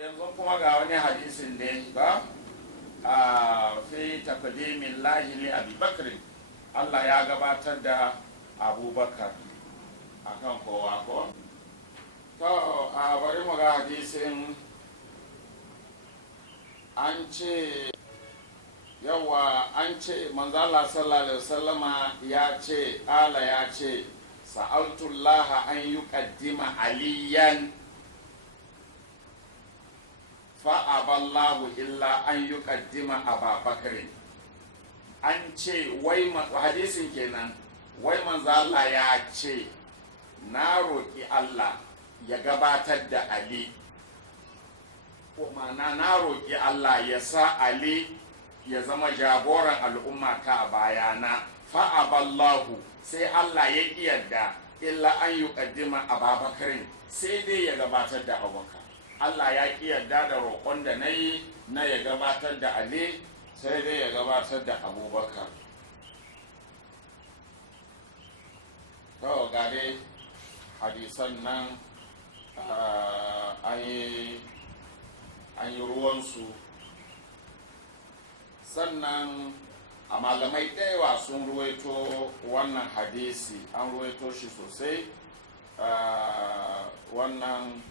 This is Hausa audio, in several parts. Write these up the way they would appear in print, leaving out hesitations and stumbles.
yanzu kuma ga wani hadisin ne ba a fi takadimin lahi li abi bakrin, Allah ya gabatar da abubakar akan kowa ko. To a bari mu ga hadisin. An ce yawa, an ce manzala sallallahu alaihi wasallama ya ce, ala ya ce sa'altullaha an yuqaddima aliyan fa'aballahu illa an yuqaddima ababakarin. An ce wai hadisin kenan, wai manzala ya ce na roƙi Allah ya gabatar da Ali, ma'ana na roƙi Allah ya sa Ali ya zama jagoran al'umma ta a bayana, fa'aballahu sai Allah ya yarda illa an yi ƙaddima a babakarin, sai dai ya gabatar da abubakar. Allah ya yarda da roƙon da na yi na ya gabatar da Ali, sai dai ya gabatar da abubakar. To ga dai hadisan nan an yi ruwansu, sannan a malamai ɗaya sun ruwaito wannan hadisi, an ruwaito shi sosai. Wannan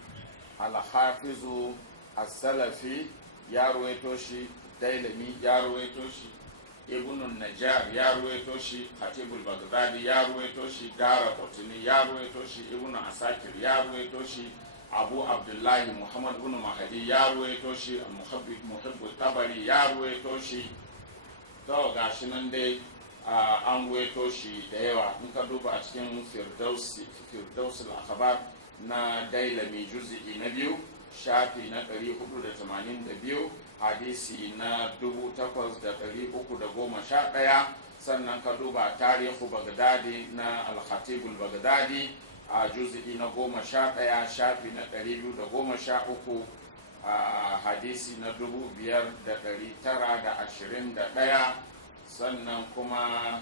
alhafizu as-salafi ya ruwaito shi, dailami ya ruwaito shi, ibn najjar ya ruwaito shi, khatibul baghdadi ya ruwaito shi, daraqutni ya ruwaito shi, ibn asakir ya ruwaito shi, abu abdullahi muhammad ibn mahdi ya ruwaito shi, muhibbu tabari ya ruwaito shi. To gashi nan dai an ruwaito shi da yawa. In ka duba a cikin firdaus al-akhbar na dailami juz'i na 2 shafi na 482, hadisi na 8311. sannan ka duba tarihu bagdadi na al-khatibul bagdadi a juz'i na 11 shafi na 213, hadisi na 5921. sannan kuma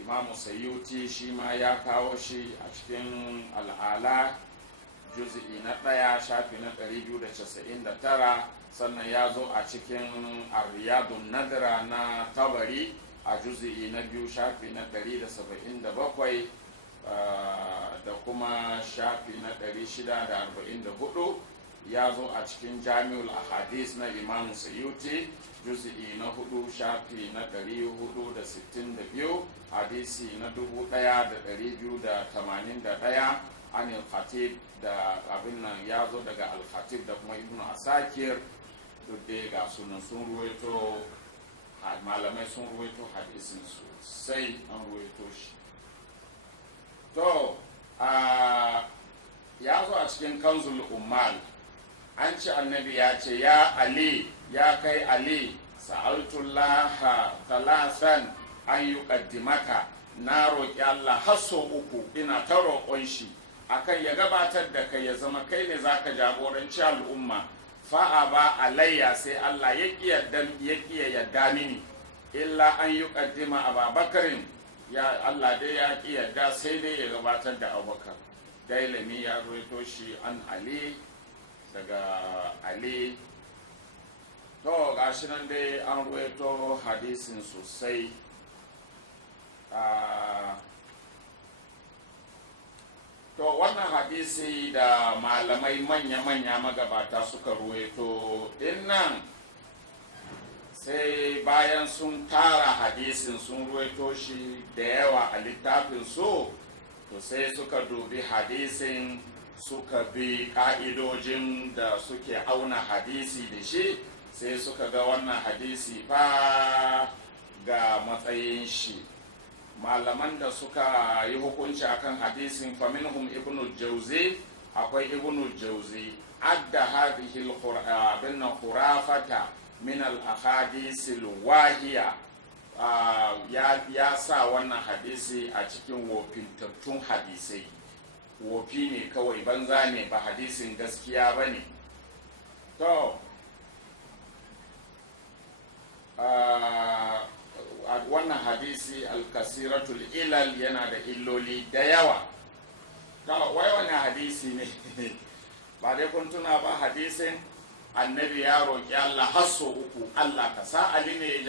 imamu sayyuti shi ma ya kawo shi a cikin al'ala juz'i na 1 shafi na 299. sannan ya zo a cikin riyadun nadira na tabari a juz'i na 2 shafi na 177, da kuma shafi na 644. ya zo a cikin jami'ul ahadis na imam sayyuti juz'i na 4 shafi na 462, hadisi na 1281. an al-khatib da abin nan ya zo daga al-khatib da kuma ibnu asakir, duk dai ga sunan sun ruwaito, malamai sun ruwaito hadisin sosai, an ruwaito shi. To ya zo a cikin kanzul ummal, an ce annabi ya ce, ya Ali, ya kai Ali, sa'altullaha talasan an yuqaddimaka, na roƙi Allah har sau 3 ina ta roƙon shi akan ya gabatar da kai, ya zama kai ne zaka jagoranci al'umma. Fa'a ba alayya, sai Allah ya ƙiya yadda mini, illa an yuqaddima ababakarin, ya Allah dai ya ƙi yadda sai dai ya gabatar da abubakar. Dailami ya ruwaito shi an Ali, daga Ali. To gashi nan dai an ruwaito hadisin sosai. To wannan hadisi da malamai manya-manya magabata suka ruwaito dinnan, sai bayan sun tara hadisin sun ruwaito shi da yawa a littafin su, to sai suka dubi hadisin, suka bi ka'idojin da suke auna hadisi da shi, sai suka ga wannan hadisi fa ga matsayin shi. Malaman da suka yi hukunci akan hadisin, faminhum ibnu jauzi, akwai ibnu jauzi, adda hadhihi al-khurafata min al-ahadith al-wahiya, ya sa wannan hadisi a cikin wofintattun hadisai. Wofi ne kawai, banza ne, ba hadisin gaskiya bane. To wannan hadisi al-kasiratul ilal yana da illoli da yawa. Wai wani hadisi ne ba dai kun tuna ba hadisin annabi ya roƙi Allah har so uku, Allah ka sa Ali ne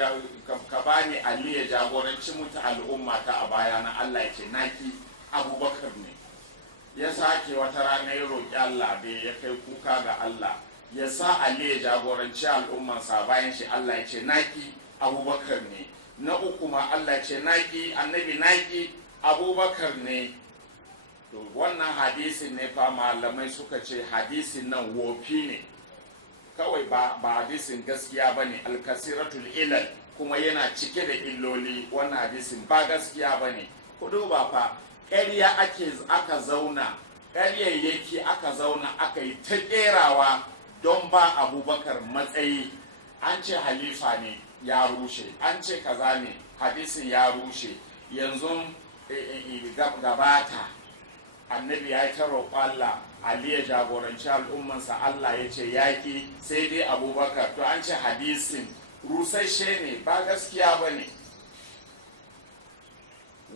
ka bani Ali ya jagoranci mutu al'umma ta a bayana. Allah ya ce naki, Abubakar ne. Ya sake wata rana ya roƙi Allah da ya kai kuka ga Allah ya sa Ali ya jagoranci al'ummansa bayan shi. Allah ya ce naki, Abubakar ne. Na uku ma Allah ya ce naki, annabi naki, Abubakar ne. To wannan hadisin ne fa malamai suka ce hadisin nan wofi ne, kawai ba hadisin gaskiya ba ne, alkasiratul ilal, kuma yana cike da illoli. Wannan hadisin ba gaskiya ba ne. Ku duba fa, ƙarya aka zauna, ƙaryayyaki aka zauna aka yi ta ƙerawa don ba Abubakar matsayi. An ce halifa ne ya rushe, an ce kaza ne, hadisin ya rushe. Yanzu gabata annabi ya yi ta roƙo Allah Ali ya jagoranci al'ummansa, Allah ya ce yaƙi, sai dai Abubakar. To an ce hadisin rusasshe ne, ba gaskiya ba ne.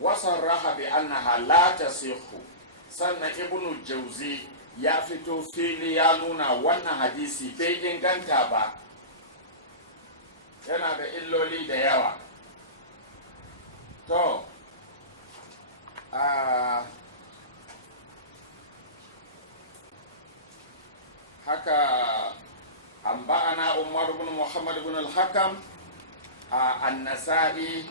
Wasan raha bi annaha la tasihu. Sannan Ibnu Jauzi ya fito fili ya nuna wannan hadisi bai inganta ba, yana da illoli da yawa. To haka anba'ana Umar ibn Muhammad ibn al-Hakam an-Nasa'i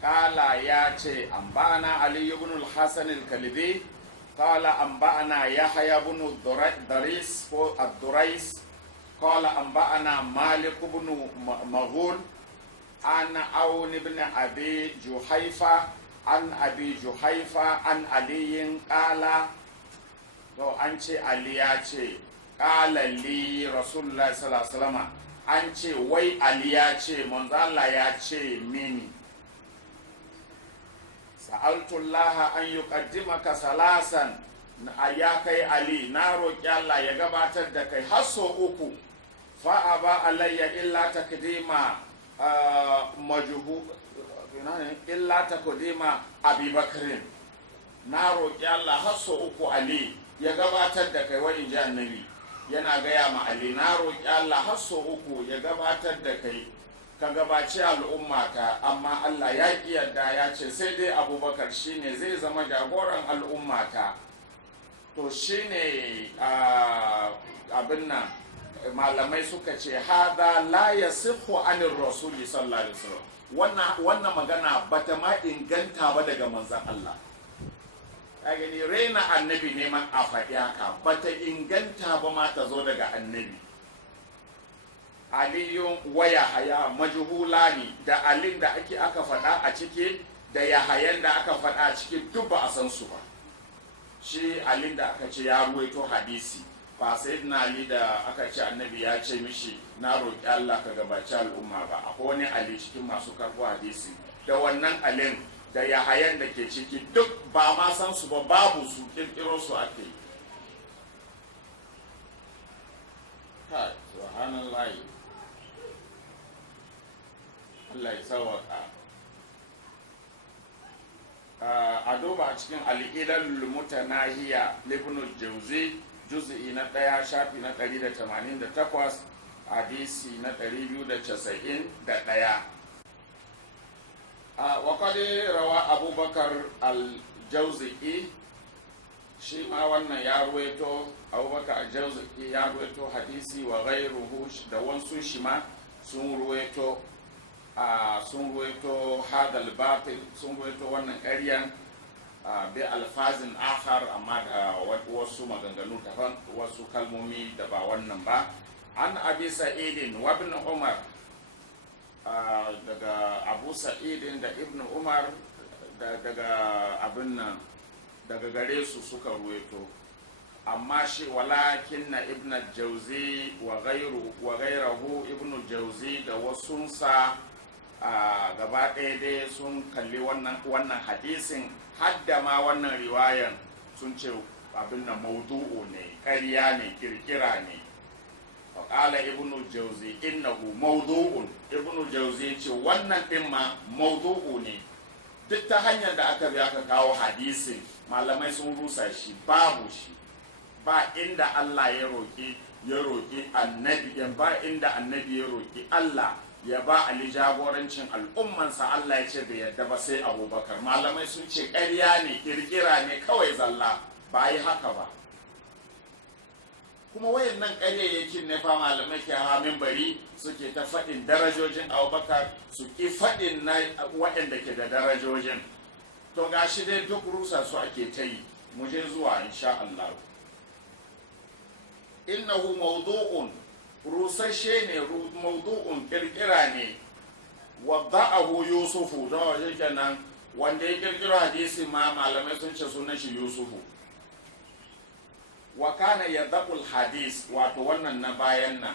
kala ya ce anba'ana Ali ibn al-Hasan al-Kalbi kala anba'ana Yahya ibn Daris ko ad-Durais kala anba'ana Malik ibn Maghul an Aun ibn Abi Juhaifa an Abi Juhaifa an Ali kala. To an ce Ali ya ce ƙala li Rasulullah sallallahu alaihi wasallam, an ce wai Ali ya ce manzo Allah ya ce mini sa'altullaha an yuqaddimaka salasan, ya kai Ali na roƙi Allah ya gabatar da kai har so uku, fa aba alayya illa takdima illa takdima Abi Bakrin. Na roƙi Allah har so uku Ali ya gabatar da kai, wa in ji annabi yana gaya ma Ali, na roƙi Allah har so uku ya gabatar da kai ka gabaci al'ummata, amma Allah ya ƙi yarda ya ce sai dai Abubakar shine zai zama jagoran al'ummata. To shine abin nan malamai suka ce hada la yasihu anir rasuli sallallahu alaihi wasallam. Wannan magana bata ma inganta ba daga manzon Allah. A gani raina annabi ne ma a faɗi haka, bata inganta ba ma ta zo daga annabi. Aliyun wa Yahaya majhula ne, da alin da aka faɗa a ciki da Yahayan da aka faɗa a ciki duk ba a san su ba. Shi alin da aka ce ya ruwaito hadisi, ba sayyidina Ali da aka ce annabi ya ce mishi na roƙi Allah ka gabaci al'umma ba. Akwai wani Ali cikin masu karɓo hadisi, da wannan alin da Yahayan da ke ciki duk ba ma san su ba, babu su, kirkiro su ake yi. Kai, subhanallah, Allah ya sawaka. A duba cikin al'ilal mutanahiya Ibn Jauzi juz'i na 1 shafi na 188 hadisi na 291. وقد روى أبو بكر الجوزئي shi ma wannan ya ruwaito, Abubakar al-Jawzi ya ruwaito hadisi wa ghairuhu da wasu shi ma sun ruwaito hadal batil, sun ruwaito wannan ƙaryan bi alfazin akhar, amma da wasu maganganu daban, wasu kalmomi da ba wannan ba. An Abi Sa'idin wa ibn Umar, daga Abu Sa'idin da Ibn Umar, daga abin nan daga gare su suka ruwaito. Amma shi walakin na Ibn Jauzi wa gairahu, Ibn Jauzi da wasunsa gaba ɗaya dai sun kalli wannan hadisin, hadda ma wannan riwayan sun ce abin nan maudu'u ne, ƙarya ne, kirkira ne. Faƙala Ibn Jauzi innahu maudu'un, Ibn Jauzi ce wannan ɗin ma maudu'u ne. Duk ta hanyar da aka bi aka kawo hadisin, malamai sun rusa shi, babu shi. ba inda Allah ya roƙi annabi, ba inda annabi ya roƙi Allah ya ba Ali jagorancin al'ummansa. Allah ya ce bai yadda ba sai Abubakar. Malamai sun ce ƙarya ne, kirkira ne kawai zalla, ba yi haka ba. Kuma wayannan ƙaryayyakin ne fa malamai ke hawa minbari suke ta faɗin darajojin Abubakar, su ƙi faɗin na waɗanda ke da darajojin. To gashi dai duk rusa su ake ta yi, mu je zuwa insha Allah. Innahu mawdu'un, rusashe ne, mawdu'un kirkira ne, wadda'ahu Yusufu, da waje kenan wanda ya kirkiro hadisi ma malamai sun ce sunan shi Yusufu. Wa kana yadabul hadis, wato wannan na bayan nan,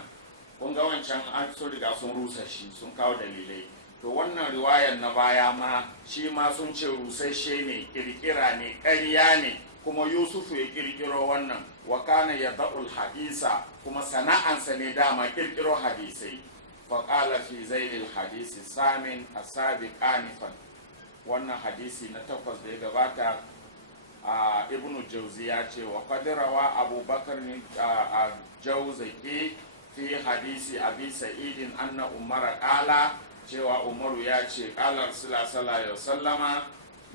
kun ga wancan an so riga sun rusa shi, sun kawo dalilai. To wannan riwayar na baya ma shi ma sun ce rusashe ne, kirkira ne, ƙarya ne, kuma Yusufu ya kirkiro wannan. Wa kana yadabul hadisa, kuma sana'ansa ne dama kirkiro hadisai. Faƙala fi zainil hadisi samin asabi ƙanifan, wannan hadisi na 8 da ya gabata. Ibnu Jauzi ya ce wa qadirawa Abubakar a Jauzaki fi hadisi Abi Sa'idin anna Umar qala, cewa Umaru ya ce qala Rasulullah sallallahu alaihi wasallama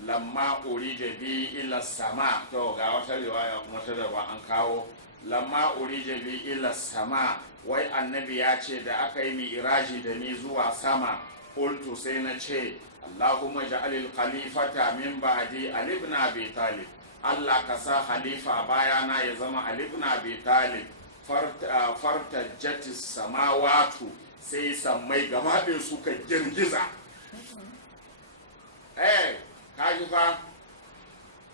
lamma urija bi ila sama. To ga wata riwaya kuma ta da ba an kawo lamma urija bi ila sama, wai annabi ya ce da aka yi mi'raji da ni zuwa sama. Qultu, sai na ce Allahumma ja'alil khalifata min ba'di Ali ibn Abi Talib, Allah ka sa halifa bayana ya zama Ali ibn Abi Talib. Fartajjatis samawatu, sai sammai gaba ɗaya suka girgiza. Kaji fa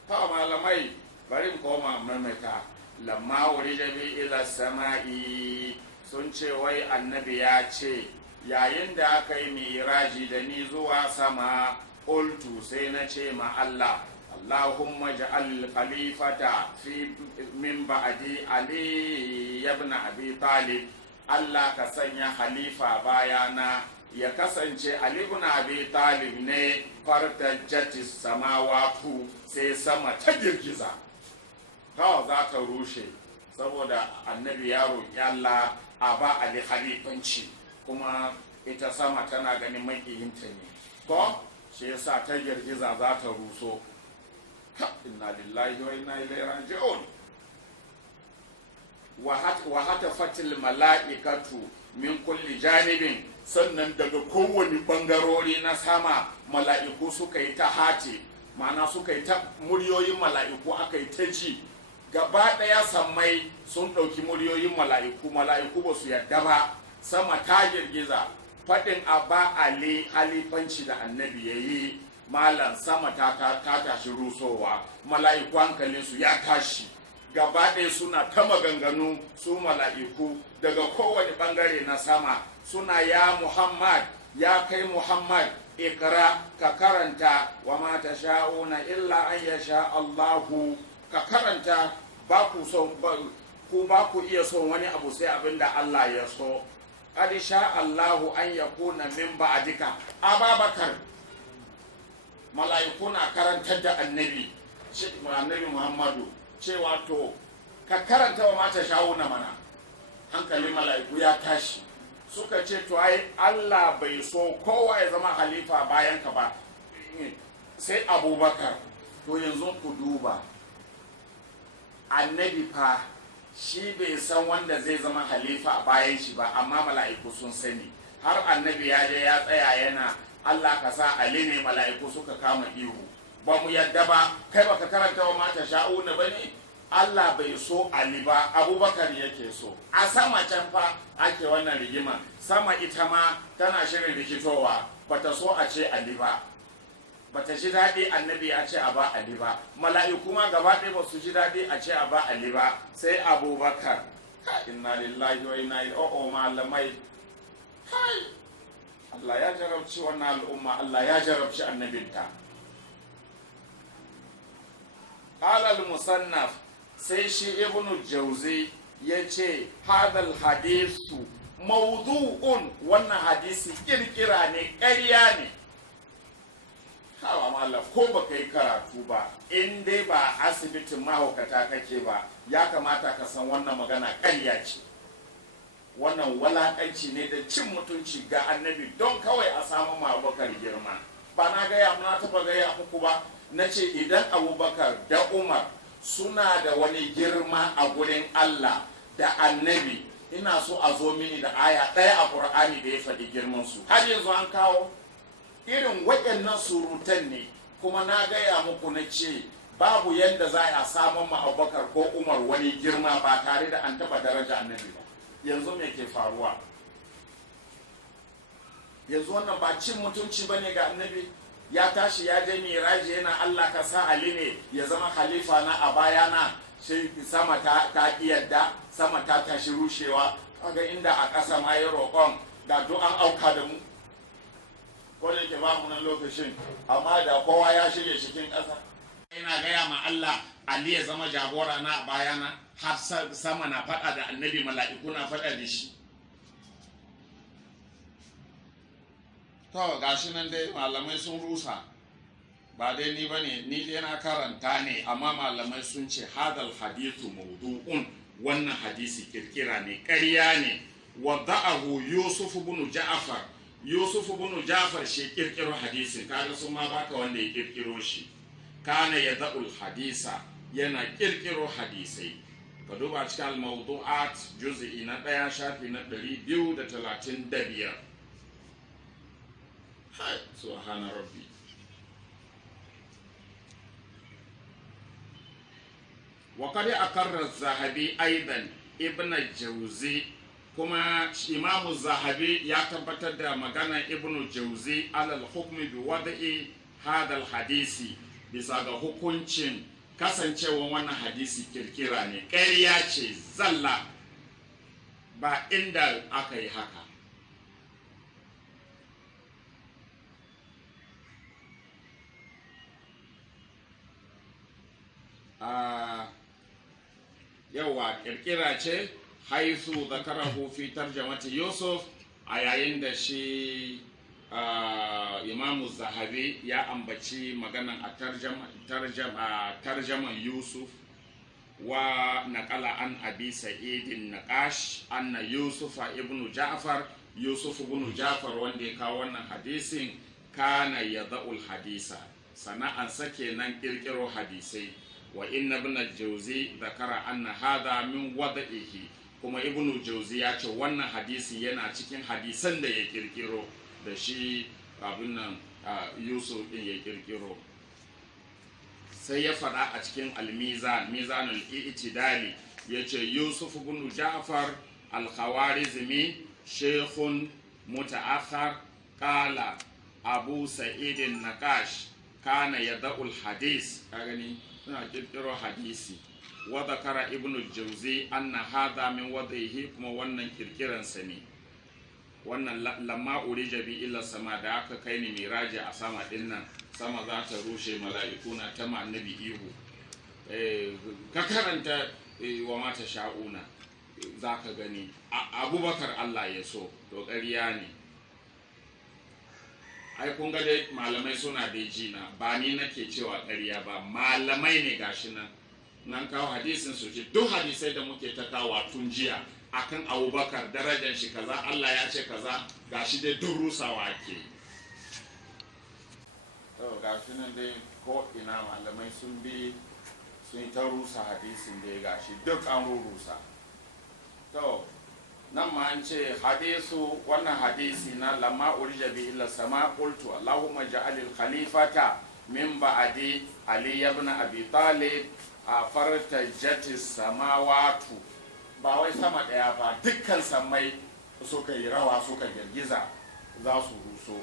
ta malamai, bari in koma maimaita. Lamma urija bi ila sama'i, sun ce wai annabi ya ce yayin da aka yi miraji da ni zuwa sama. Qultu, sai na ce ma Allah, Allahumma ja'al khalifata fi min ba'di Ali ibn Abi Talib, Allah ka sanya halifa bayana ya kasance Ali ibn Abi Talib ne. Fartajjatis samawatu, sai sama ta girgiza, kawai za ta rushe, saboda annabi ya roƙi Allah a ba Ali khalifanci, kuma ita sama tana ganin makiyinta ne, ko shi yasa ta girgiza za ta ruso. Inna lillahi wa inna ilaihi raji'un. Wa hatafatil mala'ikatu min kulli janibin, sannan daga kowane bangarori na sama mala'iku suka yi ta hati, ma'ana suka yi ta muryoyin mala'iku aka yi ta ji. Gaba ɗaya sammai sun ɗauki muryoyin mala'iku, mala'iku ba su yadda ba, sama ta girgiza. Faɗin Aba Ali halifanci da annabi ya yi, malam sama ta tashi rusowa, mala'iku hankalinsu ya tashi. Gaba ɗaya suna ta maganganu, su mala'iku daga kowane ɓangare na sama suna, ya Muhammad, ya kai Muhammad, ikra, ka karanta, wa ma tasha'una illa an yasha Allahu, ka karanta, ku ba ku iya son wani abu sai abin da Allah ya so. Qad sha Allahu an yakuna min ba'dika Abubakar. Mala'iku na karantar da annabi Muhammadu cewa to ka karanta wa mata shawuna mana. Hankalin mala'iku ya tashi, suka ce to ai Allah bai so kowa ya zama halifa bayan ka ba sai Abubakar. To yanzu ku duba, annabi fa shi bai san wanda zai zama halifa a bayan shi ba, amma mala'iku sun sani. Har annabi ya je ya tsaya yana, Allah ka sa Ali ne, mala'iku suka kama ihu, ba mu yadda ba, kai baka karanta wa mata sha'una ba ne? Allah bai so Ali ba, Abubakar yake so. A sama can fa ake wannan rigima, sama ita ma tana shirin rikitowa, bata so a ce Ali ba, bata ji daɗi annabi ya ce a ba Ali ba, mala'iku ma gaba ɗaya ba su ji daɗi a ce a ba Ali ba, sai Abubakar. Inna lillahi wa inna ilaihi malamai. Allah ya jarabci wannan al'umma, Allah ya jarabci annabinta. Qala al-musannaf, sai shi Ibnu Jauzi ya ce hadal hadisu mawdu'un, wannan hadisi kirkira ne, ƙarya ne. Hawa Allah ko baka yi karatu ba, in dai ba asibitin mahaukata kake ba, ya kamata ka san wannan magana ƙarya ce. Wannan walaƙanci ne da cin mutunci ga annabi don kawai a samu Abubakar girma. Ba na taɓa gaya muku ba, na ce idan Abubakar da Umar suna da wani girma a gurin Allah da annabi, ina so a zo mini da aya ɗaya a ƙur'ani da ya faɗi girmansu. Har yanzu an kawo irin waɗannan surutan ne, kuma na gaya muku na ce babu yadda za a samun ma Abubakar ko Umar wani girma ba tare da an taɓa daraja annabi ba. Yanzu me ke faruwa? Yanzu wannan ba cin mutunci ba ne ga annabi? Ya tashi ya je miraji yana Allah ka sa Ali ne ya zama khalifa na a bayana, sai sama ta yadda, sama ta tashi rushewa. Kaga inda a ƙasa ma ya roƙon da duk an auka da mu, ko da ke ba mu nan lokacin, amma da kowa ya shirya cikin ƙasa. Ina gaya ma Allah Ali ya zama jagora na a bayana, har sama na faɗa da annabi, mala'iku na faɗa da shi. To gashi nan dai malamai sun rusa, ba dai ni bane, ni dai na karanta ne, amma malamai sun ce hadal hadithu mawdu'un, wannan hadisi kirkira ne, ƙarya ne. Wada'ahu Yusuf ibn Ja'far shi kirkiro hadisin, kaga sun ma baka wanda ya kirkiro shi. Kana yada'ul hadisa, yana kirkiro hadisai. Ka duba cikin al-mawdu'at juz'i na 1 shafi na 235. Hai, subhana rabbi. Wa qad aqarra az-Zahabi aidan Ibn al-Jawzi, kuma Imam az-Zahabi ya tabbatar da maganar Ibn al-Jawzi alal hukmi bi wada'i hadal hadisi, bisa ga hukuncin kasancewa wannan hadisi kirkira ne, ƙarya ce zalla, ba inda aka yi haka. Yawa kirkira ce, haisu zakarahu fi tarjamati Yusuf, a yayin da shi Imamu Zahabi ya ambaci maganan a tarjaman Yusuf, wa naqala an Abi Sa'idin Naqash anna Yusufa ibn Ja'far, Yusuf ibn Ja'far wanda ya kawo wannan hadisin, kana yada'ul hadisa, sana'an sake nan kirkiro hadisai. Wa inna ibn al-Jawzi zakara anna hadha min wada'ihi, kuma ibn al-Jawzi ya ce wannan hadisi yana cikin hadisan da ya kirkiro, da shi abin nan Yusuf din ya kirkiro. Sai ya faɗa a cikin al-Mizan, Mizanul I'tidali, yace Yusuf ibn Ja'far al-Khawarizmi shaykhun muta'akhkhar, qala Abu Sa'id an-Naqash kana yada'ul hadis. Ka gani suna kirkiro hadisi. Wa zakara ibn al-Jawzi anna hadha min wadaihi, kuma wannan kirkiransa ne. Wannan lamma urija bi illa sama, da aka kai ni miraji a sama din nan, sama za ta rushe, mala'iku na ta annabi ihu. Ka karanta wa mata sha'una, za ka gani Abubakar Allah ya so, to ƙarya ne. Ai kun ga dai malamai suna da jina, ba ni nake cewa ƙarya ba, malamai ne gashi nan kawo hadisin su ce duk hadisai da muke ta kawo tun jiya akan Abubakar, darajar shi kaza, Allah ya ce kaza, gashi dai duk rusawa ake. To gashi nan dai ko ina malamai sun yi ta rusa hadisin dai, gashi duk an rusa. To nan ma an ce hadisu, wannan hadisi na lamma urja bi illa sama, qultu Allahumma ja'alil khalifata min ba'di Ali ibn Abi Talib, a fartajati samawatu, ba wai sama daya ba, dukkan sammai suka yi rawa, suka girgiza, za su ruso.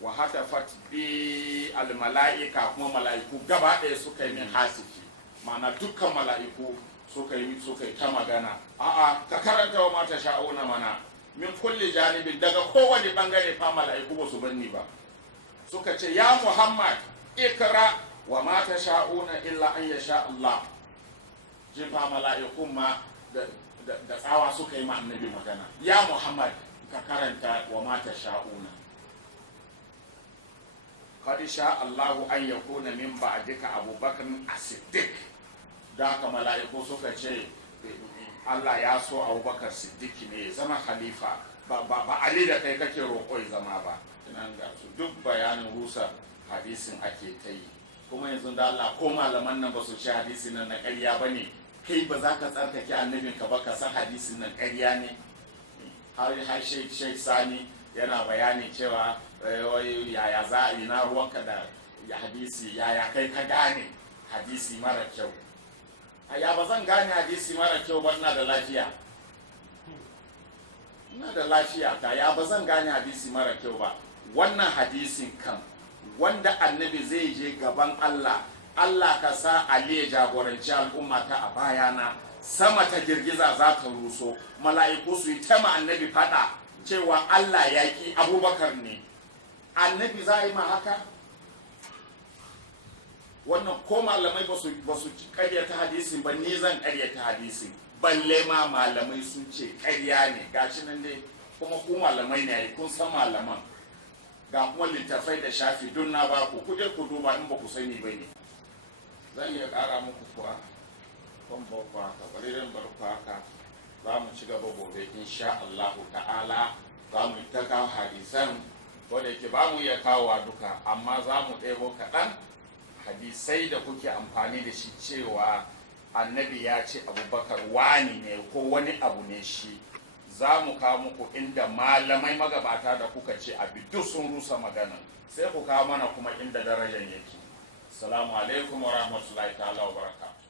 Wa hatafat bi al mala'ika, kuma mala'iku gaba ɗaya suka yi min hasifi, ma'ana dukkan mala'iku suka yi ta magana. A'a, ka karanta wa mata sha'una mana, min kulli janibin, daga kowane bangare fa mala'iku ba su banni ba. Suka ce ya Muhammad ikra wa mata sha'una illa an yasha Allah. Jifa mala'ikun ma da tsawa suka yi ma annabi magana. Ya Muhammad ka karanta wa mata sha'una. qad sha Allahu an yakuna min ba'dika Abubakar as-Siddiq. Da haka mala'iku suka ce Allah ya so Abubakar Siddiq ne ya zama khalifa, ba Ali da kai kake roƙo ya zama ba. Tunan ga su duk bayanin rusa hadisin ake ta yi, kuma yanzu da Allah ko malaman nan ba su ci hadisin nan na ƙarya ba ne, kai ba za ka tsarkake annabinka ba ka san hadisin nan ƙarya ne. Har Sheikh Sani yana bayani cewa yaya za a yi na ruwanka da hadisi, yaya kai ka gane hadisi mara kyau. Ya ba zan gane hadisi mara kyau ba, ina da lafiya, ina da lafiya ta, ya ba zan gane hadisi mara kyau ba. Wannan hadisin kan wanda annabi zai je gaban Allah, Allah ka sa Ali ya jagoranci al'umma ta a bayana, sama ta girgiza za ta ruso, mala'iku su yi ta ma annabi fada cewa Allah ya ki Abubakar ne. Annabi za a yi ma haka? Wannan ko malamai ba su karyata hadisin ba, ni zan karyata hadisin, balle ma malamai sun ce karya ne. Gashi nan dai kuma ku malamai ne, kun san malaman, ga kuma littafai da shafi don na ba ku kuje ku duba in ba ku sani ba ne. Zan iya kara muku kuwa kan ba ku haka, bari ran bar ku haka, za mu ci gaba gobe insha Allah ta'ala. Za mu ta kawo hadisan wanda yake ba mu iya kawowa duka, amma za mu ɗebo kaɗan hadisai da kuke amfani da shi cewa annabi ya ce Abubakar wani ne ko wani abu ne shi. Za mu kawo muku inda malamai magabata da kuka ce abi duk sun rusa magana, sai ku kawo mana kuma inda darajar yake. Assalamu alaikum wa rahmatullahi ta'ala wa barakatuh.